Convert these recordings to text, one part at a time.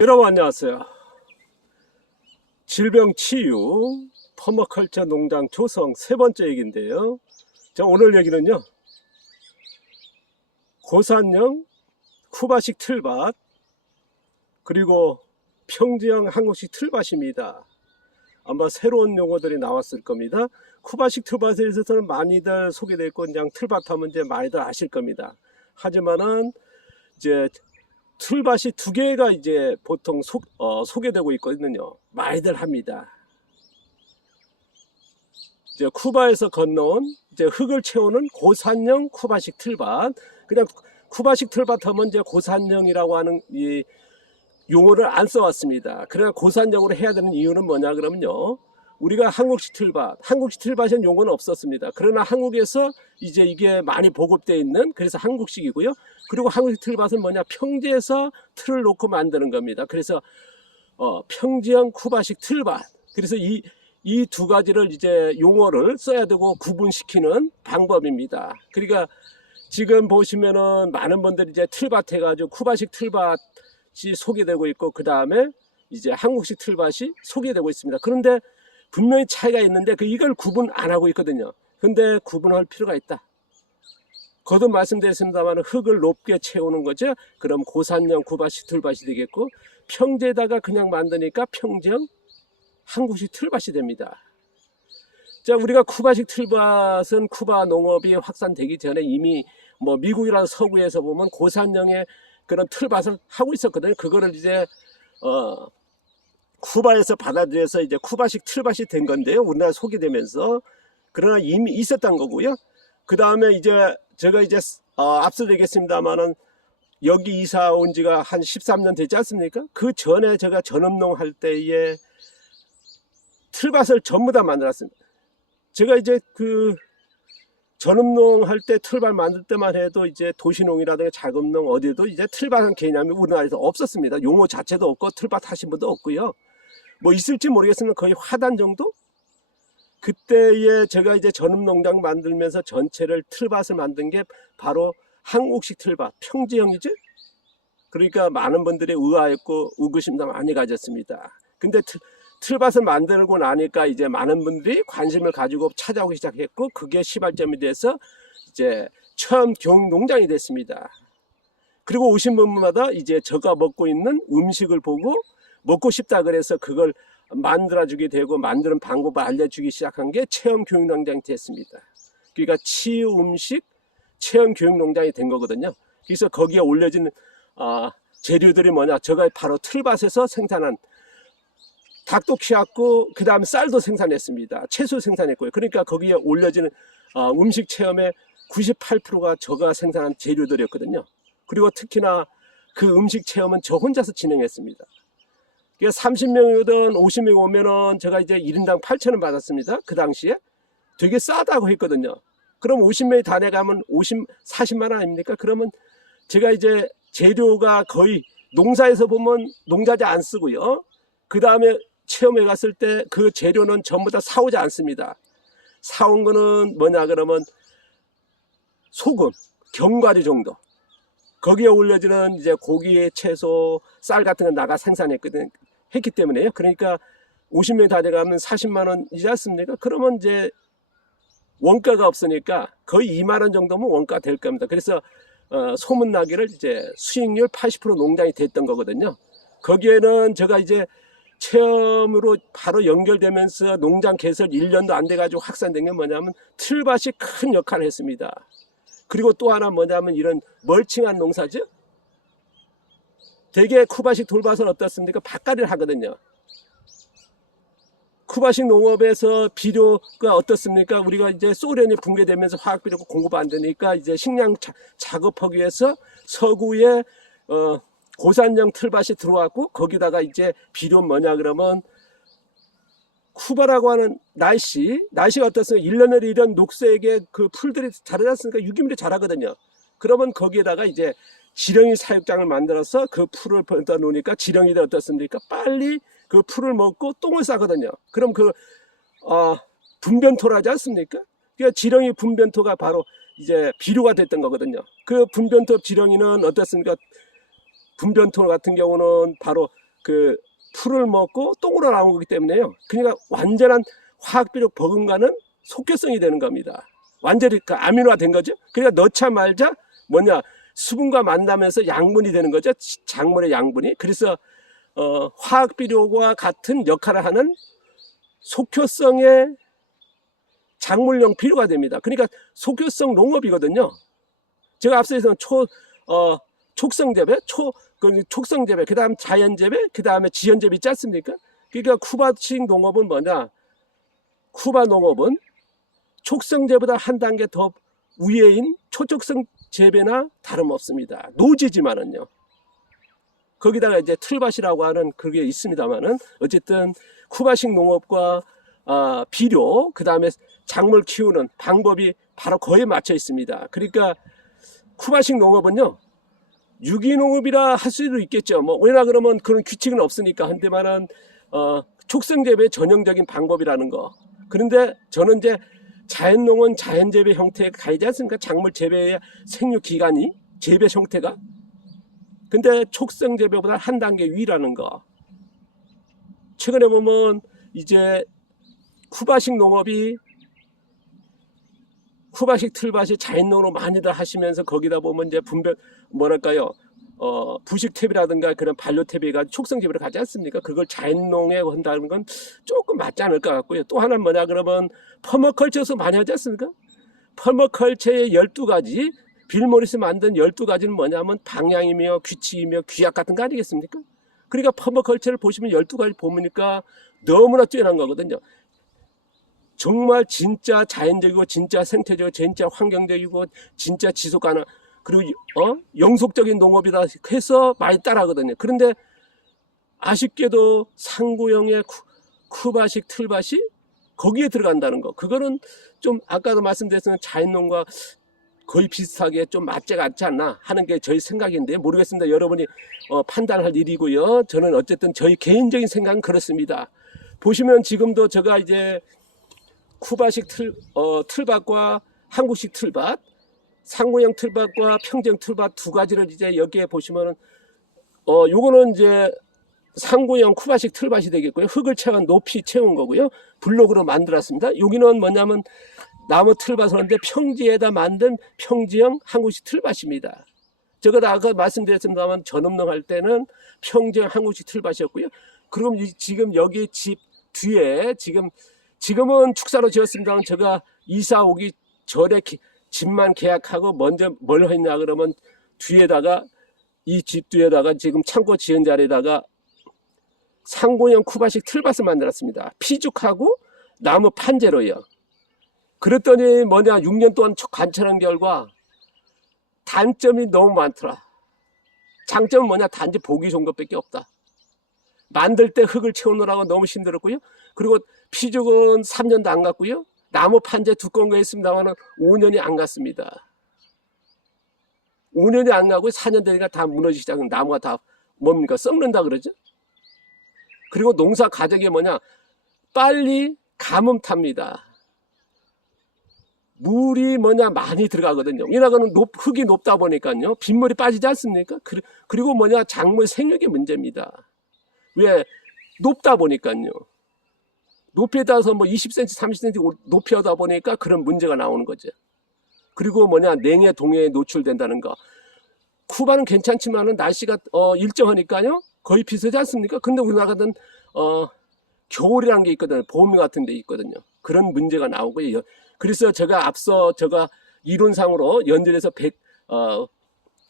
여러분 안녕하세요. 질병치유 퍼머컬처 농장 조성 세 번째 얘기인데요. 자, 오늘 얘기는요, 고산형 쿠바식 틀밭 그리고 평지형 한국식 틀밭입니다. 아마 새로운 용어들이 나왔을 겁니다. 쿠바식 틀밭에 있어서는 많이들 소개되어 있고 그냥 틀밭 하면 이제 많이들 아실 겁니다. 하지만은 이제 틀밭이 두 개가 이제 보통 소개되고 있거든요. 많이들 합니다. 이제 쿠바에서 건너온 이제 흙을 채우는 고산형 쿠바식 틀밭. 그냥 쿠바식 틀밭 하면 이제 고산형이라고 하는 이 용어를 안 써왔습니다. 그러나 고산형으로 해야 되는 이유는 뭐냐 그러면요, 우리가 한국식 틀밭에는 용어는 없었습니다. 그러나 한국에서 이제 이게 많이 보급되어 있는, 그래서 한국식이고요. 그리고 한국식 틀밭은 뭐냐, 평지에서 틀을 놓고 만드는 겁니다. 그래서 평지형 쿠바식 틀밭. 그래서 이 두 가지를 이제 용어를 써야 되고 구분시키는 방법입니다. 그러니까 지금 보시면은 많은 분들이 이제 틀밭 해가지고 쿠바식 틀밭이 소개되고 있고, 그 다음에 이제 한국식 틀밭이 소개되고 있습니다. 그런데 분명히 차이가 있는데 이걸 구분 안 하고 있거든요. 근데 구분할 필요가 있다. 거듭 말씀드렸습니다만 흙을 높게 채우는 거죠. 그럼 고산형 쿠바식 틀밭이 되겠고, 평지에다가 그냥 만드니까 평지형 한국식 틀밭이 됩니다. 자, 우리가 쿠바식 틀밭은 쿠바 농업이 확산되기 전에 이미 뭐 미국이나 서구에서 보면 고산형의 그런 틀밭을 하고 있었거든요. 그거를 이제 쿠바에서 받아들여서 이제 쿠바식 틀밭이 된 건데요. 우리나라 소개되면서. 그러나 이미 있었던 거고요. 그 다음에 이제 제가 이제 앞서 얘기했습니다만은 여기 이사 온 지가 한 13년 되지 않습니까? 그 전에 제가 전업농 할 때에 틀밭을 전부 다 만들었습니다. 제가 이제 그 전업농 할 때 틀밭 만들 때만 해도 이제 도시농이라든가 자금농 어디에도 이제 틀밭은 개념이 우리나라에서 없었습니다. 용어 자체도 없고 틀밭 하신 분도 없고요. 뭐 있을지 모르겠으면 거의 화단 정도? 그때에 제가 이제 전업농장 만들면서 전체를 틀밭을 만든 게 바로 한국식 틀밭, 평지형이죠. 그러니까 많은 분들이 의아했고 의구심도 많이 가졌습니다. 근데 틀밭을 만들고 나니까 이제 많은 분들이 관심을 가지고 찾아오기 시작했고, 그게 시발점이 돼서 이제 처음 경농장이 됐습니다. 그리고 오신 분마다 이제 제가 먹고 있는 음식을 보고 먹고 싶다 그래서 그걸 만들어주게 되고 만드는 방법을 알려주기 시작한 게 체험 교육농장이 됐습니다. 그러니까 치유 음식 체험 교육농장이 된 거거든요. 그래서 거기에 올려진 재료들이 뭐냐, 제가 바로 틀밭에서 생산한 닭도 키웠고 그 다음 쌀도 생산했습니다. 채소 생산했고요. 그러니까 거기에 올려지는 음식 체험의 98%가 제가 생산한 재료들이었거든요. 그리고 특히나 그 음식 체험은 저 혼자서 진행했습니다. 30명이든 50명 오면은 제가 이제 1인당 8,000원 받았습니다. 그 당시에 되게 싸다고 했거든요. 그럼 50명이 다 내가면 40만 원 아닙니까? 그러면 제가 이제 재료가 거의 농사에서 보면 농자재 안 쓰고요. 그 다음에 체험에 갔을 때 그 재료는 전부 다 사오지 않습니다. 사온 거는 뭐냐 그러면 소금, 견과류 정도. 거기에 올려지는 이제 고기, 채소, 쌀 같은 건 나가 했기 때문에요. 그러니까 50명 다 돼가면 40만 원이지 않습니까? 그러면 이제 원가가 없으니까 거의 2만 원 정도면 원가 될 겁니다. 그래서 소문나기를 이제 수익률 80% 농장이 됐던 거거든요. 거기에는 제가 이제 체험으로 바로 연결되면서 농장 개설 1년도 안 돼가지고 확산된 게 뭐냐면 틀밭이 큰 역할을 했습니다. 그리고 또 하나 뭐냐면 이런 멀칭한 농사죠. 대개 쿠바식 돌밭은 어떻습니까? 밭갈이를 하거든요. 쿠바식 농업에서 비료가 어떻습니까? 우리가 이제 소련이 붕괴되면서 화학비료가 공급 안 되니까 이제 식량 작업하기 위해서 서구에 고산형 틀밭이 들어왔고, 거기다가 이제 비료 뭐냐 그러면 쿠바라고 하는 날씨가 어떻습니까? 1년에 이런 녹색의 그 풀들이 자라지 않습니까? 유기물이 자라거든요. 그러면 거기에다가 이제 지렁이 사육장을 만들어서 그 풀을 벌다 놓으니까 지렁이들 어떻습니까? 빨리 그 풀을 먹고 똥을 싸거든요. 그럼 분변토라지 않습니까? 그러니까 지렁이 분변토가 바로 이제 비료가 됐던 거거든요. 그 분변토 지렁이는 어떻습니까? 분변토 같은 경우는 바로 그 풀을 먹고 똥으로 나온 거기 때문에요. 그러니까 완전한 화학비료 버금가는 속효성이 되는 겁니다. 완전히 그 아미노화 된 거죠. 그러니까 넣자 말자 뭐냐 수분과 만나면서 양분이 되는 거죠. 작물의 양분이. 그래서 화학비료와 같은 역할을 하는 속효성의 작물용 비료가 됩니다. 그러니까 속효성 농업이거든요. 제가 앞서서는 촉성재배, 촉성재배, 그 다음 자연재배, 그 다음에 지연재배 있지 않습니까? 그러니까 쿠바식 농업은 뭐냐? 쿠바 농업은 촉성재보다 한 단계 더 위에인 초촉성 재배나 다름없습니다. 노지지만은요. 거기다가 이제 틀밭이라고 하는 그게 있습니다만은 어쨌든 쿠바식 농업과 비료, 그 다음에 작물 키우는 방법이 바로 거의 맞춰 있습니다. 그러니까 쿠바식 농업은요, 유기농업이라 할 수도 있겠죠. 뭐, 왜냐 그러면 그런 규칙은 없으니까. 한데만은, 촉성재배의 전형적인 방법이라는 거. 그런데 저는 이제 자연농은 자연재배 형태에 가야지 않습니까? 작물 재배의 생육기간이, 재배 형태가. 근데 촉성재배보다 한 단계 위라는 거. 최근에 보면 이제 쿠바식 농업이 쿠바식 틀밭이 자연농으로 많이들 하시면서 거기다 보면 이제 분별 뭐랄까요 부식탭이라든가 그런 반려탭이가 촉성재배를 가지 않습니까? 그걸 자연농에 한다는 건 조금 맞지 않을 것 같고요. 또 하나는 뭐냐 그러면 퍼머컬처에서 많이 하지 않습니까? 퍼머컬처의 12가지 빌 모리스 만든 12가지는 뭐냐면 방향이며 규칙이며 규약 같은 거 아니겠습니까? 그러니까 퍼머컬처를 보시면 12가지 보니까 너무나 뛰어난 거거든요. 정말 진짜 자연적이고 진짜 생태적이고 진짜 환경적이고 진짜 지속가능 그리고 영속적인 농업이다 해서 많이 따라하거든요. 그런데 아쉽게도 상구형의 쿠바식 틀밭이 거기에 들어간다는 거. 그거는 좀 아까도 말씀드렸지만 자연농과 거의 비슷하게 좀 맞지가 않지 않나 하는 게 저희 생각인데 모르겠습니다. 여러분이 판단할 일이고요. 저는 어쨌든 저희 개인적인 생각은 그렇습니다. 보시면 지금도 제가 이제 쿠바식 틀밭과 한국식 틀밭, 상구형 틀밭과 평지형 틀밭 두 가지를 이제 여기에 보시면은 요거는 이제 상구형 쿠바식 틀밭이 되겠고요. 흙을 채운 높이 채운 거고요. 블록으로 만들었습니다. 여기는 뭐냐면 나무 틀밭을 하는데 평지에다 만든 평지형 한국식 틀밭입니다. 제가 아까 말씀드렸습니다만 전업농 할 때는 평지형 한국식 틀밭이었고요. 그럼 지금 여기 집 뒤에 지금은 축사로 지었습니다만 제가 이사 오기 전에 집만 계약하고 먼저 뭘 했냐 그러면 뒤에다가 이 집 뒤에다가 지금 창고 지은 자리에다가 상고형 쿠바식 틀밭을 만들었습니다. 피죽하고 나무 판재로요. 그랬더니 뭐냐 6년 동안 관찰한 결과 단점이 너무 많더라. 장점은 뭐냐 단지 보기 좋은 것밖에 없다. 만들 때 흙을 채우느라고 너무 힘들었고요. 그리고 피죽은 3년도 안 갔고요. 나무 판재 두꺼운 거 했습니다만 5년이 안 갔습니다. 5년이 안 가고 4년 되니까 다 무너지기 시작은 나무가 다 뭡니까? 썩는다 그러죠. 그리고 농사 과정이 뭐냐? 빨리 가뭄 탑니다. 물이 뭐냐 많이 들어가거든요. 왜냐하면 흙이 높다 보니까요. 빗물이 빠지지 않습니까? 그리고 뭐냐 작물 생육이 문제입니다. 왜? 높다 보니까요. 높이에 따라서 뭐 20cm, 30cm 높이 하다 보니까 그런 문제가 나오는 거죠. 그리고 뭐냐 냉해, 동해에 노출된다는 거. 쿠바는 괜찮지만은 날씨가 일정하니까요. 거의 비슷하지 않습니까? 근데 우리나라는 겨울이라는 게 있거든요. 봄 같은 데 있거든요. 그런 문제가 나오고요. 그래서 제가 앞서 이론상으로 연결해서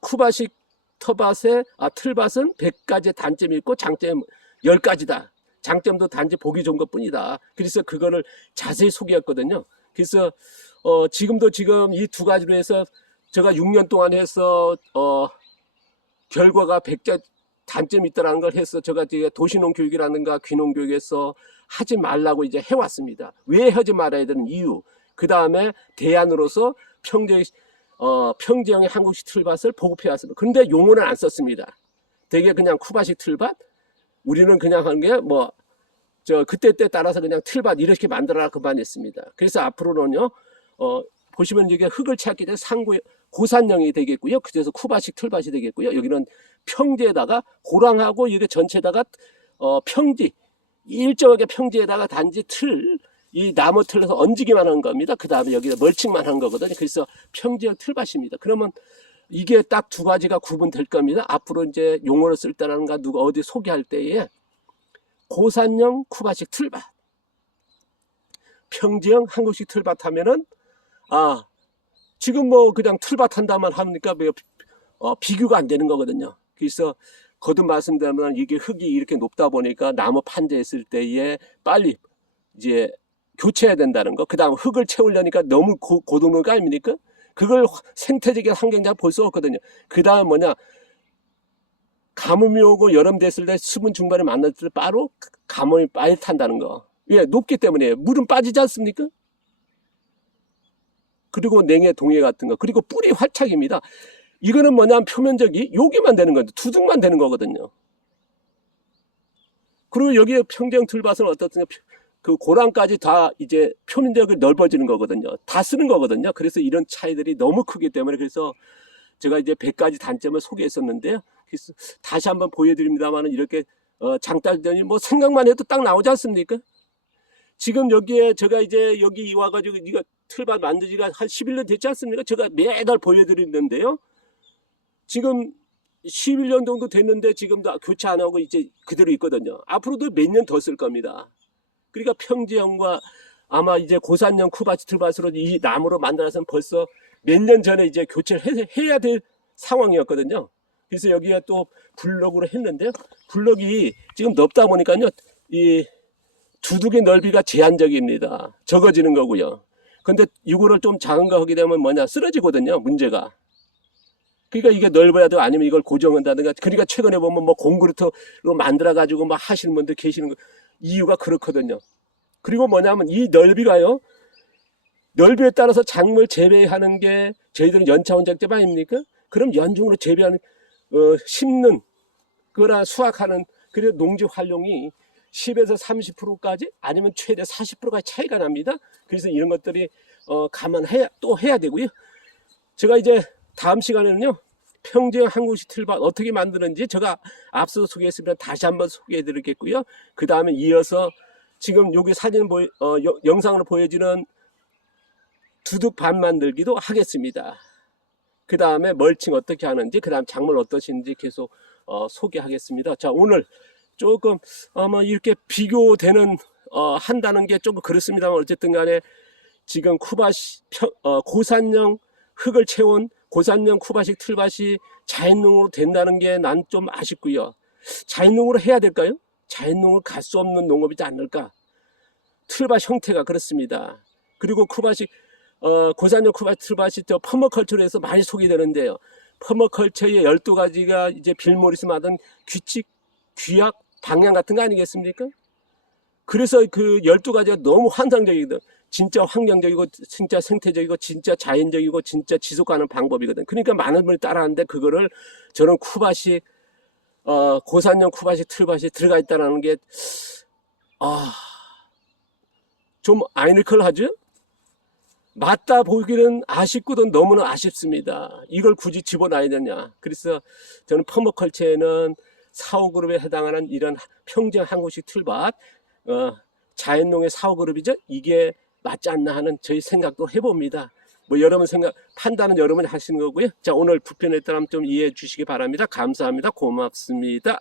쿠바식 틀밭은 100가지의 단점이 있고 장점이 10가지다. 장점도 단지 보기 좋은 것 뿐이다. 그래서 그거를 자세히 소개했거든요. 그래서 지금 이 두 가지로 해서 제가 6년 동안 해서 결과가 100자 단점이 있다는 걸 해서 제가 도시농 교육이라든가 귀농 교육에서 하지 말라고 이제 해왔습니다. 왜 하지 말아야 되는 이유. 그 다음에 대안으로서 평지형의 한국식 틀밭을 보급해 왔습니다. 그런데 용어는 안 썼습니다. 되게 그냥 쿠바식 틀밭. 우리는 그냥 한 게 그때 따라서 그냥 틀밭 이렇게 만들어라 그만 했습니다. 그래서 앞으로는요, 보시면 이게 흙을 찾기 때문에 고산형이 되겠고요. 그래서 쿠바식 틀밭이 되겠고요. 여기는 평지에다가 고랑하고 이게 전체에다가 평지, 일정하게 평지에다가 단지 이 나무 틀에서 얹기만 한 겁니다. 그 다음에 여기다 멀칭만 한 거거든요. 그래서 평지형 틀밭입니다. 그러면 이게 딱 두 가지가 구분될 겁니다. 앞으로 이제 용어를 쓸 때라든가 누가 어디 소개할 때에 고산형 쿠바식 틀밭, 평지형 한국식 틀밭 하면은 지금 뭐 그냥 틀밭 한다만 하니까 비교가 안 되는 거거든요. 그래서 거듭 말씀드리면 이게 흙이 이렇게 높다 보니까 나무 판재했을 때에 빨리 이제 교체해야 된다는 거. 그 다음 흙을 채우려니까 너무 고동는 거 아닙니까? 그걸 생태적인 환경자 볼 수 없거든요. 그 다음 뭐냐, 가뭄이 오고 여름 됐을 때 수분 중반에 만났을 때 바로 가뭄이 빨리 탄다는 거. 왜? 높기 때문에 물은 빠지지 않습니까? 그리고 냉해 동해 같은 거. 그리고 뿌리 활착입니다. 이거는 뭐냐면 표면적이 여기만 되는 건데 두둑만 되는 거거든요. 그리고 여기에 평지형 틀밭은 어떻든가 그 고랑까지 다 이제 표면적이 넓어지는 거거든요. 다 쓰는 거거든요. 그래서 이런 차이들이 너무 크기 때문에 그래서 제가 이제 100가지 단점을 소개했었는데요. 그래서 다시 한번 보여드립니다만은 이렇게 장단점이 뭐 생각만 해도 딱 나오지 않습니까? 지금 여기에 제가 이제 여기 와가지고 이거 틀밭 만든 지가 한 11년 됐지 않습니까? 제가 매달 보여드리는데요. 지금 11년 정도 됐는데 지금도 교체 안 하고 이제 그대로 있거든요. 앞으로도 몇 년 더 쓸 겁니다. 그러니까 평지형과 아마 이제 고산형 쿠바식 틀밭으로 이 나무로 만들어서는 벌써 몇 년 전에 이제 교체를 해야 될 상황이었거든요. 그래서 여기에 또 블럭으로 했는데요. 블럭이 지금 넓다 보니까요. 이 두둑의 넓이가 제한적입니다. 적어지는 거고요. 근데 이거를 좀 작은 거 하게 되면 뭐냐, 쓰러지거든요. 문제가. 그러니까 이게 넓어야 되고 아니면 이걸 고정한다든가. 그러니까 최근에 보면 뭐 콘크리트로 만들어 가지고 막 하시는 분들 계시는 거 이유가 그렇거든요. 그리고 뭐냐면 이 넓이가요. 넓이에 따라서 작물 재배하는 게 저희들은 연차원작제 아닙니까? 그럼 연중으로 재배하는 심는 그거나 수확하는 그래서 농지 활용이 10에서 30%까지 아니면 최대 40%까지 차이가 납니다. 그래서 이런 것들이 감안해야 또 해야 되고요. 제가 이제 다음 시간에는요. 평지형 한국식 틀밭 어떻게 만드는지 제가 앞서 소개했으면 다시 한번 소개해 드리겠고요. 그 다음에 이어서 지금 여기 사진 영상으로 보여지는 두둑밭 만들기도 하겠습니다. 그 다음에 멀칭 어떻게 하는지, 그 다음 작물 어떠신지 계속 소개하겠습니다. 자, 오늘 조금 아마 이렇게 비교되는 한다는 게 조금 그렇습니다만 어쨌든 간에 지금 고산형 흙을 채운 고산형 쿠바식 틀밭이 자연농으로 된다는 게 난 좀 아쉽고요. 자연농으로 해야 될까요? 자연농을 갈 수 없는 농업이지 않을까? 틀밭 형태가 그렇습니다. 그리고 고산형 쿠바식 틀밭이 퍼머컬처에서 많이 소개되는데요. 퍼머컬처의 12가지가 이제 빌 모리스마든 규칙, 규약, 방향 같은 거 아니겠습니까? 그래서 그 12가지가 너무 환상적이거든. 진짜 환경적이고 진짜 생태적이고 진짜 자연적이고 진짜 지속가는 방법이거든. 그러니까 많은 분이 따라하는데 그거를 저는 쿠바식 고산형 쿠바식 틀밭이 들어가 있다는 게 좀 아이러니컬하죠? 맞다 보기는 아쉽고도 너무나 아쉽습니다. 이걸 굳이 집어넣어야 되냐. 그래서 저는 퍼머컬처에는 4, 5그룹에 해당하는 이런 평지형 한국식 틀밭 자연농의 4, 5그룹이죠. 이게 맞지 않나 하는 저희 생각도 해봅니다. 뭐 여러분 판단은 여러분이 하시는 거고요. 자, 오늘 불편했다면 좀 이해해 주시기 바랍니다. 감사합니다. 고맙습니다.